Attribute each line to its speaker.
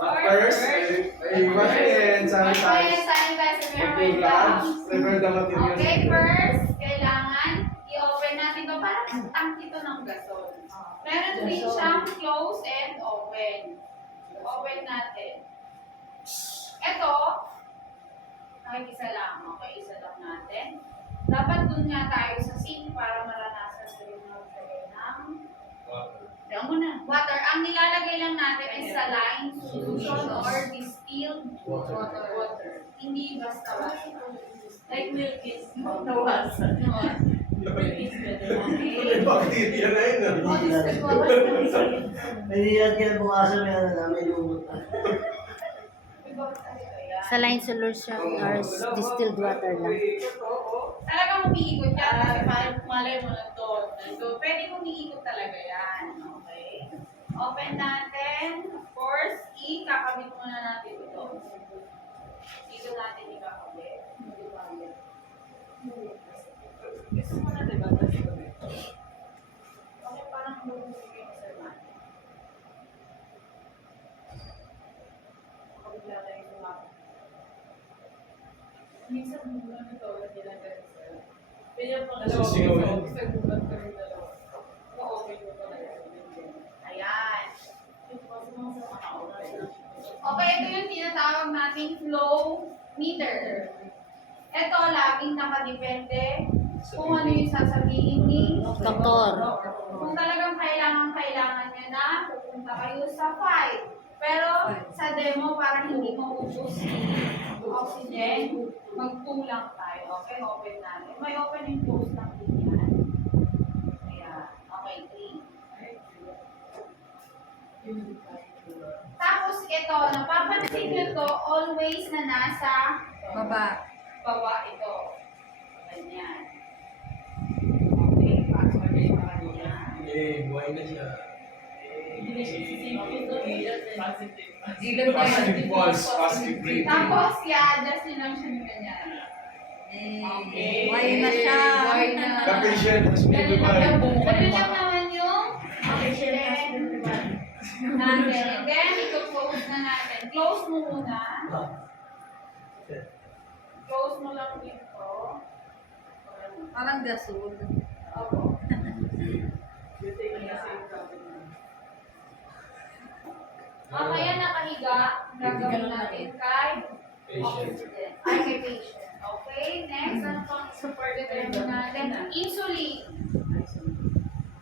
Speaker 1: First, ay wash and sanitize. Okay, gloves. Prepare the materials.
Speaker 2: Okay, first, kailangan i-open natin ito para tank ito ng gasol. Meron din siyang close and open. Open natin. Ito, nakikisa lang. Okay, isa lang natin. Dapat dun nga tayo sa sink para maranasan sa rin maglagay ng water. Ang nilalagay lang natin is saline solution or distilled water. Hindi basta water.
Speaker 3: Like milk is nawasan. Milk is better.
Speaker 1: May bacteria na yun.
Speaker 2: Oh, distilled water.
Speaker 4: Hindi yan kinabukasan may ano na, may lumot na.
Speaker 5: Saline solution or distilled water lang.
Speaker 2: Talagang umiikot yan kasi parang malay mo na to. So, pwede umiikot talaga yan. Okay? Open natin. Of course, kakabit muna natin ito. Dito natin ikakabit.
Speaker 3: Gusto mo na diba?
Speaker 2: Okay, parang bumibigay sa man.
Speaker 3: Kabigla tayo sa mga. Minsan muna nito, hindi lang ganun sa'yo. Kaya pang dalawa
Speaker 1: Sisigaw
Speaker 3: ko,
Speaker 1: yan.
Speaker 3: isang gulat ka rin dalawa. Ma-open mo pa lang.
Speaker 2: Ayan. Okay, ito yung tinatawag nating flow meter. Ito, laging nakadepende kung ano yung sasabihin ni
Speaker 5: Doktor.
Speaker 2: Kung talagang kailangan nyo na, pupunta kayo sa fight. Pero sa demo, para hindi maubos yung oxygen, magkulang tayo. Okay, open natin. May open and close lang din yan. Ayan. Okay, 3. Tapos ito, napapansin nyo to, always na nasa baba ito. Ganyan. Okay, password na sa kanya.
Speaker 1: Eh, buhay na siya.
Speaker 3: Hindi na siya sisipin doon.
Speaker 1: Positive false, positive breathing.
Speaker 2: Tapos, i-adjust nyo lang siya ng ganyan. Okay.
Speaker 5: Buhay na siya.
Speaker 1: The patient has been
Speaker 2: Ganun
Speaker 1: revived.
Speaker 2: lang naman yung oxygen natin. And then, ito-close na natin. Close mo muna. Close mo lang dito.
Speaker 3: Parang gasol.
Speaker 2: Opo. Mamaya nakahiga, gagawin natin kay oxygen. Ay, kay patient. Okay, next, ano pang support natin? Insulin.